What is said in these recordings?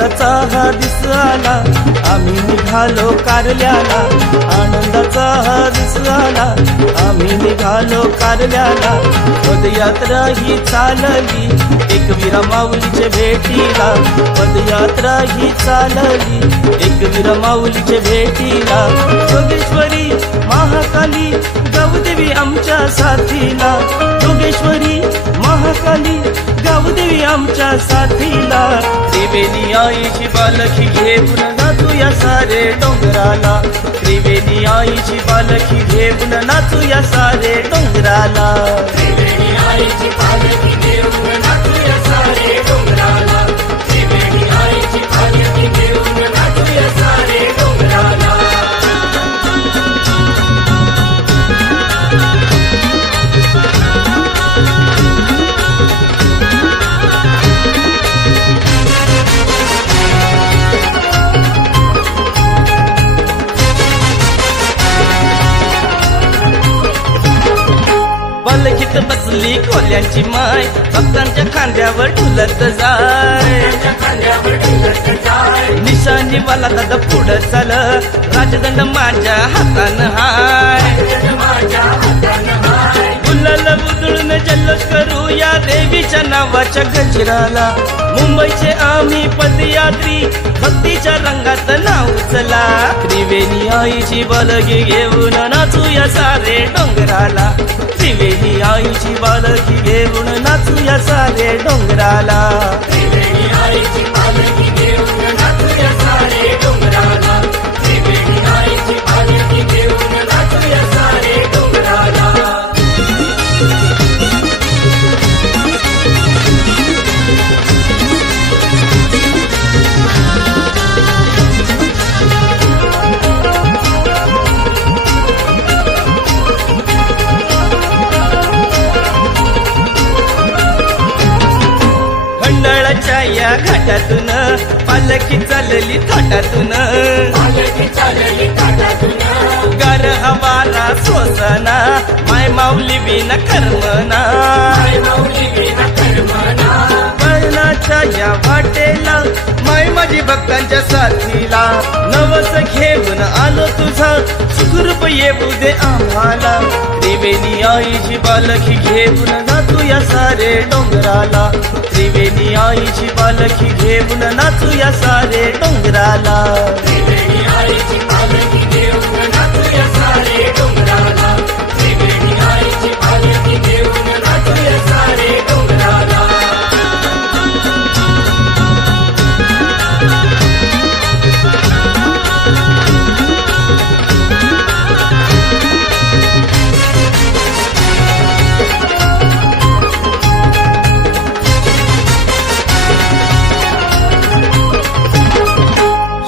आनंदाचा हा दिस आला, आम्ही निघालो कारल्याला. आनंदाचा हा दिस आला, आम्ही निघालो कारल्याला. पदयात्रा ही चालली एकवीरा माऊलीच्या भेटीला. पदयात्रा ही चालली एकवीरा माऊलीच्या भेटीला. योगेश्वरी महाकाली गावदेवी आमच्या साथीला. योगेश्वरी महाकाली गावदेवी आमच्या साथीला. त्रिवेणी आईची पालखी घेऊन नाचू या सारे डोंगराला. त्रिवेणी आईची पालखी घेऊन नाचू या सारे डोंगराला. त्रिवेणी आईची पालखी घेऊन नाचू या सारे डोंगराला. त्रिवेणी आईची पालखी घेऊन नाचू या सारे डोंगराला. पालखीत बसली कोल्यांची माय, भक्तांच्या खांद्यावर ढुलत जाय. निशाणी वाला दादा पुढं चाल, राजदंड माझ्या हातानं हाय. गुलाल उधळून जल्लोष करू या देवीच्या नावाच्या गजराला. मुंबईचे आम्ही पदयात्री भक्तीच्या रंगात नाव उचला. त्रिवेणी आईची पालखी घेऊन नाचू या सारे डोंगराला. त्रिवेणी आईची पालखी घेऊन नाचू या सारे डोंगराला. त्रिवेणी आईची पालखी घेऊन नाचू या सारे डोंगराला. त्रिवेणी आईची पालखी घेऊन नाचू या सारे डोंगराला. खंडाळाच्या या घाटातून पालखी चालली थाटातून. पालखी चालली थाटातून. गार हवाला सोसना, माय माऊली विना कर्मना. माय माऊली विना कर्मना. मरणाच्या या वाटेला माय माझी भक्तांच्या साथीला. नवस घेऊन आलो तुझा, सुखरूप येऊ दे आम्हाला. त्रिवेणी आईची पालखी घेऊन नाचू या सारे डोंगराला. त्रिवेणी आईची पालखी घेऊन नाचू या सारे डोंगराला. त्रिवेणी आईची पालखी घेऊन नाचू या सारे डोंगराला. त्रिवेणी आईची पालखी घेऊन नाचू या सारे डोंगराला.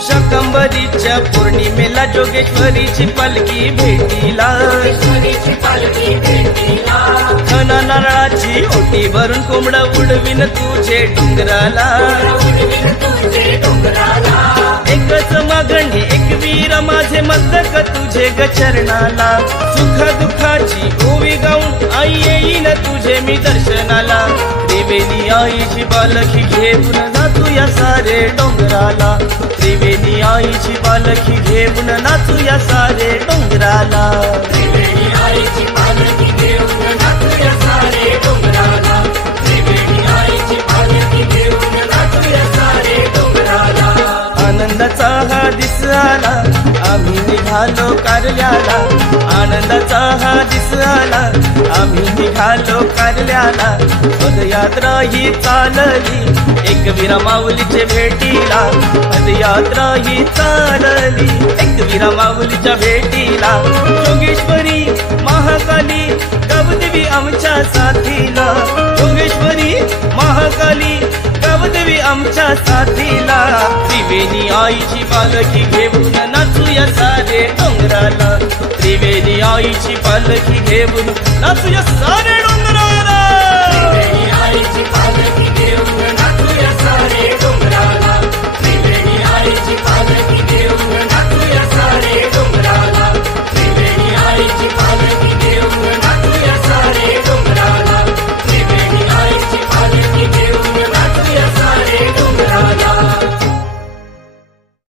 शाकंभरीच्या पौर्णिमेला जोगेश्वरीची पालखी भेटीला. जोगेश्वरीची पालखी भेटीला. खना नारळाची ओटी भरून कोंबडा उडविन तुझे डोंगराला. उडवीन तुझे डोंगराला. एकच मागणी एकवीर माझे मस्तक तुझे ग चरणाला. सुख दुःखाची ओवी गाऊन आई येईन तुझे मी दर्शनाला. त्रिवेणी आईची पालखी घेऊन नाचू या सारे डोंगराला. त्रिवेणी आईची पालखी घेऊन नाचू या सारे डोंगराला. त्रिवेणी आईची पालखी घेऊन नाचू या सारे डोंगराला. त्रिवेणी आईची पालखी घेऊन नाचू या सारे डोंगराला. आनंदाचा हा दिस आला, आम्ही निघालो कारल्याला. आनंदाचा हा दिस आला, आम्ही निघालो कारल्याला. पदयात्रा ही चालली एकवीरा माऊलीच्या भेटीला. पदयात्रा ही चालली एकवीरा माऊलीच्या भेटीला. योगेश्वरी महाकाली गावदेवी आमच्या साथीला. योगेश्वरी महाकाली गावदेवी आमच्या साथीला. त्रिवेणी आईची पालखी घेऊन नाचू या सारे डोंगराला. त्रिवेणी आईची पालखी घेऊन नाचू या सारे